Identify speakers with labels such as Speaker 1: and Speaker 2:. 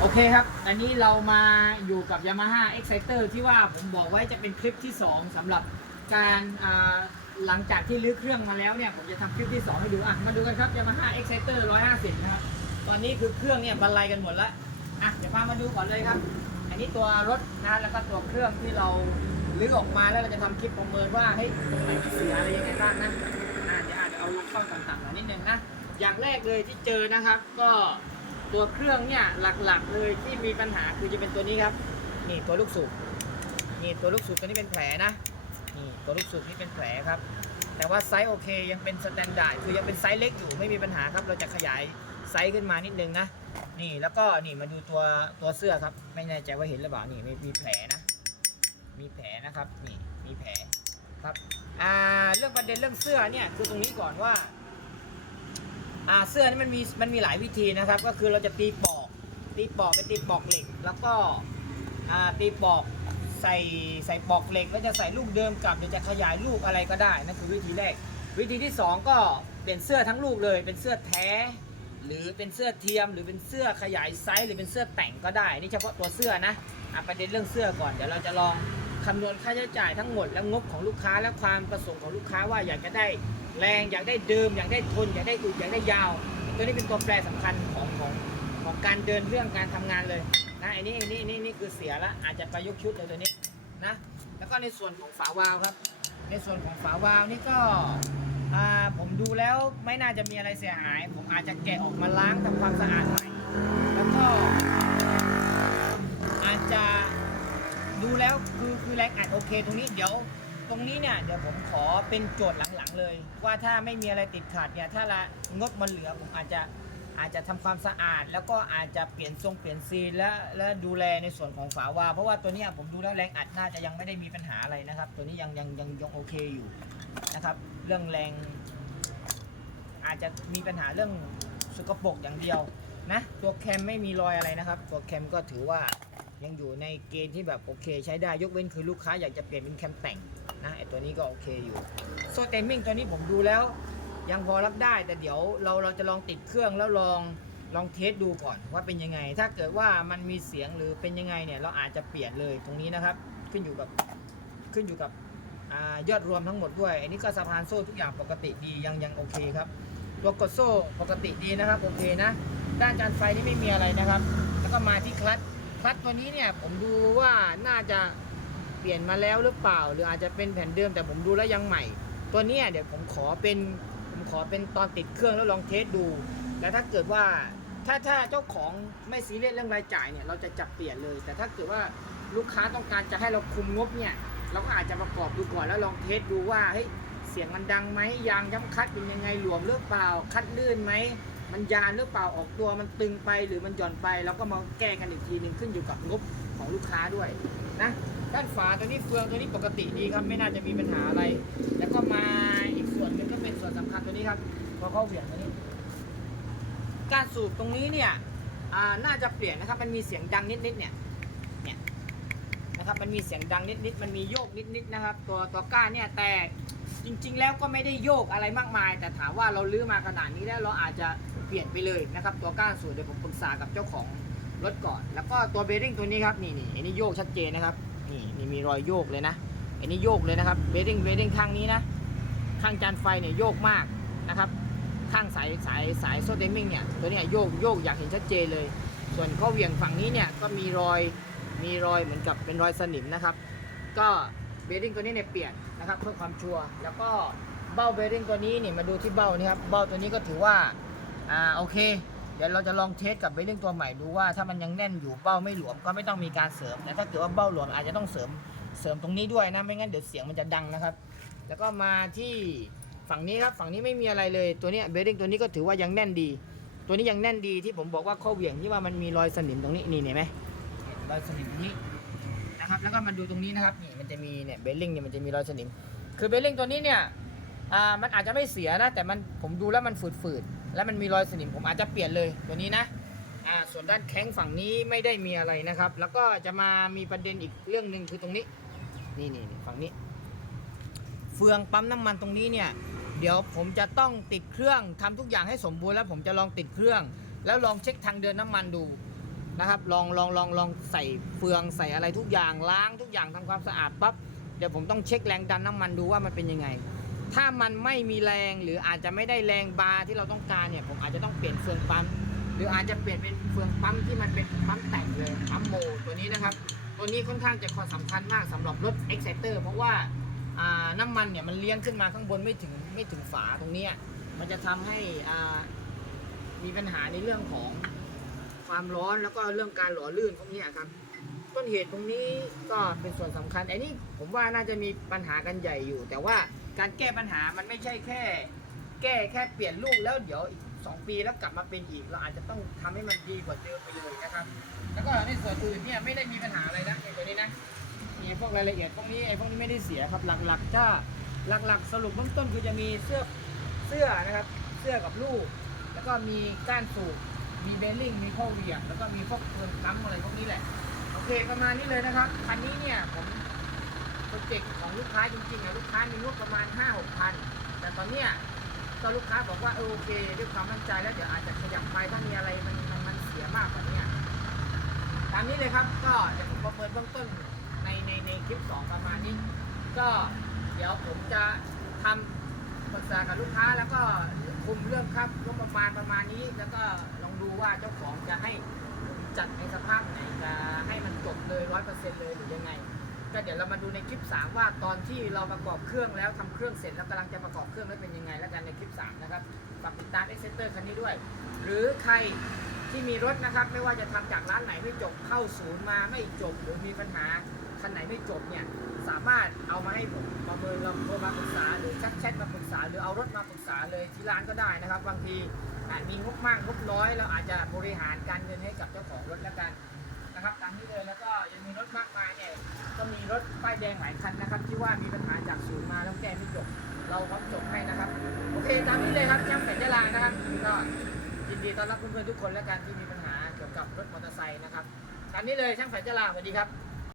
Speaker 1: โอเคครับ อันนี้เรามาอยู่กับ Yamaha Exciter ที่ว่าผมบอกไว้จะเป็นคลิปที่ 2สำหรับการหลังจากที่ลื้อเครื่องมาแล้วเนี่ย ผมจะทำคลิปที่ 2 ให้ดูอะมาดูกันครับ Yamaha Exciter 150 นะครับ ตอนนี้คือเครื่องเนี่ยบรรลัยกันหมดแล้วอะเดี๋ยวพามาดูก่อนเลยครับ อันนี้ตัวรถนะแล้วก็ตัวเครื่องที่เราลื้อออกมาแล้วเราจะทำคลิปประเมินว่าเฮ้ยตรงไหนเสียอะไรยังไงบ้างนะอะเดี๋ยวอาจจะเอาลงช่องต่างๆหน่อยนิดนึงนะอย่างแรกเลยที่เจอนะครับก็ ตัวเครื่องเนี่ยหลักๆเลยที่มีปัญหาคือจะเป็นตัวนี้ครับ นี่ตัวลูกสูบนี่ตัวลูกสูบตัวนี้เป็นแผลนะนี่ตัวลูกสูบนี่เป็นแผลครับ แต่ว่าไซส์โอเคยังเป็นสแตนดาร์ดคือยังเป็นไซส์เล็กอยู่ไม่มีปัญหาครับ เราจะขยายไซส์ขึ้นมานิดนึงนะนี่แล้วก็นี่มาดูตัวตัวเสื้อครับ ไม่แน่ใจว่าเห็นหรือเปล่านี่มีมีแผลนะ มีแผลนะครับนี่มีแผลครับอ่าเรื่องประเด็นเรื่องเสื้อเนี่ยคือตรงนี้ก่อนว่า อ่าเสื้อนี่มันมีมันมีหลายวิธีนะครับ ก็คือเราจะตีปอก ตีปอกเป็นตีปอกเหล็ก แล้วก็อ่าตีปอกใส่ใส่ปอกเหล็กแล้วจะใส่ลูกเดิมกลับหรือจะขยายลูกอะไรก็ได้นั่นคือวิธีแรก วิธีที่สองก็เปลี่ยนเสื้อทั้งลูกเลย เป็นเสื้อแท้ หรือเป็นเสื้อเทียม หรือเป็นเสื้อขยายไซส์หรือเป็นเสื้อแต่งก็ได้ นี่เฉพาะตัวเสื้อนะอะประเด็นเรื่องเสื้อก่อนเดี๋ยวเราจะลอง คำนวณค่าใช้จ่ายทั้งหมดและงบของลูกค้าและความประสงค์ของลูกค้าว่าอยากจะได้แรงอยากได้เดิม อยากได้ทนอยากได้อึดอยากได้ยาว ตัวนี้เป็นตัวแปรสำคัญของของของการเดินเรื่องการทำงานเลยนะไอ้นี่ไอ้นี่นี่นี่คือเสียละอาจจะประยุกต์ชุดเลยตัวนี้นะแล้วก็ในส่วนของฝาวาล์วครับ ในส่วนของฝาวาล์วนี่ก็อ่าผมดูแล้วไม่น่าจะมีอะไรเสียหาย ผมอาจจะแกะออกมาล้างทำความสะอาดใหม่แล้วก็อาจจะ ดูแล้วคือคือแรงอัดโอเคตรงนี้เดี๋ยว ตรงนี้เนี่ยเดี๋ยวผมขอเป็นโจทย์หลังๆเลย ว่าถ้าไม่มีอะไรติดขัดเนี่ยถ้าละงบมันเหลือผมอาจจะอาจจะทำความสะอาด แล้วก็อาจจะเปลี่ยนทรงเปลี่ยนซีนและและดูแลในส่วนของฝาวาเพราะว่าตัวนี้ผมดูแล้วแรงอัดน่าจะยังไม่ได้มีปัญหาอะไรนะครับ ตัวนี้ยังยังยังยังโอเคอยู่นะครับ เรื่องแรง อาจจะมีปัญหาเรื่องสกปรกอย่างเดียวนะ ตัวแคมไม่มีรอยอะไรนะครับ ตัวแคมก็ถือว่า ยังอยู่ในเกณฑ์ที่แบบโอเค ใช้ได้ยกเว้นคือลูกค้าอยากจะเปลี่ยนเป็นแคมแต่งนะไอตัวนี้ก็โอเคอยู่โซเตมมิ่งตัวนี้ผมดูแล้ว ยังพอรับได้แต่เดี๋ยวเราเราจะลองติดเครื่องแล้วลองลองเทสดูก่อนว่าเป็นยังไง ถ้าเกิดว่ามันมีเสียงหรือเป็นยังไงเนี่ยเราอาจจะเปลี่ยนเลยตรงนี้นะครับ ขึ้นอยู่กับขึ้นอยู่กับอยอดรวมทั้งหมดด้วย อันนี้ก็สะพานโซ่ทุกอย่างปกติดียังยังโอเคครับตัวกดโซ่ปกติดีนะครับโอเคนะ ด้านจานไฟนี่ไม่มีอะไรนะครับ แล้วก็มาที่คลัตช์ คลัตตัวนี้เนี่ยผมดูว่าน่าจะเปลี่ยนมาแล้วหรือเปล่า หรืออาจจะเป็นแผ่นเดิมแต่ผมดูแล้วยังใหม่ ตัวเนี้ยเดี๋ยวผมขอเป็นผมขอเป็นตอนติดเครื่องแล้วลองเทสดู แล้วถ้าเกิดว่าถ้าถ้าเจ้าของไม่ซีเรียสเรื่องรายจ่ายเนี่ยเราจะจับเปลี่ยนเลย แต่ถ้าเกิดว่าลูกค้าต้องการจะให้เราคุมงบเนี่ยเราก็อาจจะประกอบดูก่อนแล้วลองเทสดูว่าเฮ้ย สียงมันดังไหมยางย้ำคัดเป็นยังไงหลวมหรือเปล่า คัดลื่นไหมมันยานหรือเปล่าออกตัวมันตึงไปหรือมันหย่อนไปเราก็มาแก้กันอีกทีหนึ่งขึ้นอยู่กับงบของลูกค้าด้วยนะด้านฝาตัวนี้เฟืองตัวนี้ปกติดีครับ ไม่น่าจะมีปัญหาอะไร แล้วก็มาอีกส่วนนึงก็เป็นส่วนสำคัญตัวนี้ครับพอเข้าเหวี่ยงตัวนี้การสูบตรงนี้เนี่ยน่าจะเปลี่ยนนะครับ มันมีเสียงดังนิดๆเนี่ยเนี่ยนะครับมันมีเสียงดังนิดๆมันมีโยกนิดๆนะครับ ตัวตัวก้านเนี่ยแต่ จริง ๆ แล้วก็ไม่ได้โยกอะไรมากมาย แต่ถามว่าเราลื้อมาขนาดนี้แล้วเราอาจจะเปลี่ยนไปเลยนะครับ ตัวก้านสูบเดี๋ยวผมปรึกษากับเจ้าของรถก่อน แล้วก็ตัวเบรริ่งตัวนี้ครับนี่นี่อันนี้โยกชัดเจนนะครับนี่นี่มีรอยโยกเลยนะอันนี้โยกเลยนะครับเบรริ่งเบรริ่งข้างนี้นะข้างจานไฟเนี่ยโยกมากนะครับข้างสายสายสายโซเดมิงเนี่ยตัวเนี้ยโยกโยกอยากเห็นชัดเจนเลย ส่วนข้อเหวี่ยงฝั่งนี้เนี่ยก็มีรอยมีรอยเหมือนกับเป็นรอยสนิมนะครับ ก็ เบรดิ้งตัวนี้เนี่ยเปลี่ยนนะครับเพื่อความชัวร์แล้วก็เบ้าเบรดิ้งตัวนี้นี่มาดูที่เบ้านี่ครับเบ้าตัวนี้ก็ถือว่าอ่าโอเค เดี๋ยวเราจะลองเทสกับเบรดิ้งตัวใหม่ดูว่าถ้ามันยังแน่นอยู่เบ้าไม่หลวมก็ไม่ต้องมีการเสริมแต่ถ้าเกิดว่าเบ้าหลวมอาจจะต้องเสริมเสริมตรงนี้ด้วยนะไม่งั้นเดี๋ยวเสียงมันจะดังนะครับ แล้วก็มาที่ฝั่งนี้ครับฝั่งนี้ไม่มีอะไรเลยตัวนี้เบรดิ้งตัวนี้ก็ถือว่ายังแน่นดี ตัวนี้ยังแน่นดีที่ผมบอกว่าข้อเหวี่ยงที่ว่ามันมีรอยสนิมตรงนี้นี่เห็นไหมรอยสนิมตรงนี้ นะครับแล้วก็มาดูตรงนี้นะครับนี่มันจะมีเนี่ยเบลลิงเนี่ยมันจะมีรอยสนิม คือเบลลิงตัวนี้เนี่ยอ่ามันอาจจะไม่เสียนะแต่มันผมดูแล้วมันฝืดๆแล้วมันมีรอยสนิมผมอาจจะเปลี่ยนเลยตัวนี้นะอ่าส่วนด้านแข้งฝั่งนี้ไม่ได้มีอะไรนะครับ แล้วก็จะมามีประเด็นอีกเรื่องหนึ่งคือตรงนี้นี่นี่นี่ฝั่งนี้ เฟืองปั๊มน้ำมันตรงนี้เนี่ยเดี๋ยวผมจะต้องติดเครื่องทำทุกอย่างให้สมบูรณ์แล้วผมจะลองติดเครื่อง แล้วลองเช็คทางเดินน้ำมันดู นะครับลองลองลองลองใส่เฟืองใส่อะไรทุกอย่างล้างทุกอย่างทำความสะอาดปั๊บเดี๋ยวผมต้องเช็คแรงดันน้ำมันดูว่ามันเป็นยังไง ถ้ามันไม่มีแรงหรืออาจจะไม่ได้แรงบาร์ที่เราต้องการเนี่ยผมอาจจะต้องเปลี่ยนเฟืองปั๊มหรืออาจจะเปลี่ยนเป็นเฟืองปั๊มที่มันเป็นปั๊มแต่งเลยปั๊มโมตัวนี้นะครับ ตัวนี้ค่อนข้างจะความสำคัญมากสำหรับรถ Exciter เพราะว่าน้ำมันเนี่ยมันเลี้ยงขึ้นมาข้างบนไม่ถึงไม่ถึงฝาตรงนี้มันจะทำให้มีปัญหาในเรื่องของ ความร้อนแล้วก็เรื่องการหล่อลื่นพวกนี้ครับ ต้นเหตุตรงนี้ก็เป็นส่วนสำคัญไอ้นี่ผมว่าน่าจะมีปัญหากันใหญ่อยู่ แต่ว่าการแก้ปัญหามันไม่ใช่แค่ แก้แค่เปลี่ยนลูกแล้วเดี๋ยวอีกสองปีแล้วกลับมาเป็นอีก เราอาจจะต้องทำให้มันดีกว่าเดิมไปเลยนะครับ แล้วก็ในส่วนอื่นเนี่ยไม่ได้มีปัญหาอะไรนะในตัวนี้นะมีพวกรายละเอียดพวกนี้ไอ้พวกนี้ไม่ได้เสียครับหลักๆถ้าหลักๆ สรุปเบื้องต้นคือจะมีเสื้อเสื้อนะครับ เสื้อกับลูก แล้วก็มีก้านสูบ มีเบลลิงมีข้อเหวี่ยงแล้วก็มีพวกเฟืองตั้มอะไรพวกนี้แหละโอเคประมาณนี้เลยนะครับคันนี้เนี่ยผมโปรเจกต์ของลูกค้าจริงๆนะลูกค้ามีงบประมาณ 5 6พันแต่ตอนเนี้ยก็ลูกค้าบอกว่าเออโอเคด้วยความมั่นใจแล้วเดี๋ยวอาจจะขยับไปถ้ามีอะไรมันมันมันเสียมากกว่านี้ตามนี้เลยครับก็เดี๋ยวผมประเมินเบื้องต้นในในในคลิป 2 ประมาณนี้ ก็เดี๋ยวผมจะทำปรึกษากับลูกค้าแล้วก็คุมเรื่องครับงบประมาณประมาณนี้แล้วก็ ดูว่าเจ้าของจะให้จัดในสภาพไหนจะให้มันจบเลยร้อยเปอร์เซ็นต์เลยหรือยังไง ก็เดี๋ยวเรามาดูในคลิป 3 ว่าตอนที่เราประกอบเครื่องแล้วทำเครื่องเสร็จแล้วกำลังจะประกอบเครื่องแล้วเป็นยังไง แล้วกันในคลิป 3 นะครับฝากติดตามเอ็กเซนเตอร์คันนี้ด้วย หรือใครที่มีรถนะครับ ไม่ว่าจะทำจากร้านไหนไม่จบเข้าศูนย์มาไม่จบหรือมีปัญหาคันไหนไม่จบเนี่ยสามารถเอามาให้ผมประเมินลองโทรมาปรึกษาหรือชักแชทมาปรึกษา หรือเอารถมาปรึกษาเลยที่ร้านก็ได้นะครับ บางที อาจมีงบมากงบน้อยเราอาจจะบริหารการเงินให้กับเจ้าของรถแล้วกันนะครับตามนี้เลยแล้วก็ยังมีรถมากมายเนี่ยก็มีรถป้ายแดงหลายคันนะครับ ที่ว่ามีปัญหาจากศูนย์มาแล้วแก้ไม่จบเราพร้อมจบให้นะครับ โอเคตามนี้เลยครับยังเป็นยาลานะครับก็ยินดีต้อนรับเพื่อนๆทุกคนและกันที่มีปัญหาเกี่ยวกับรถมอเตอร์ไซค์นะครับตามนี้เลยช่างแฝงยาลาสวัสดีครับ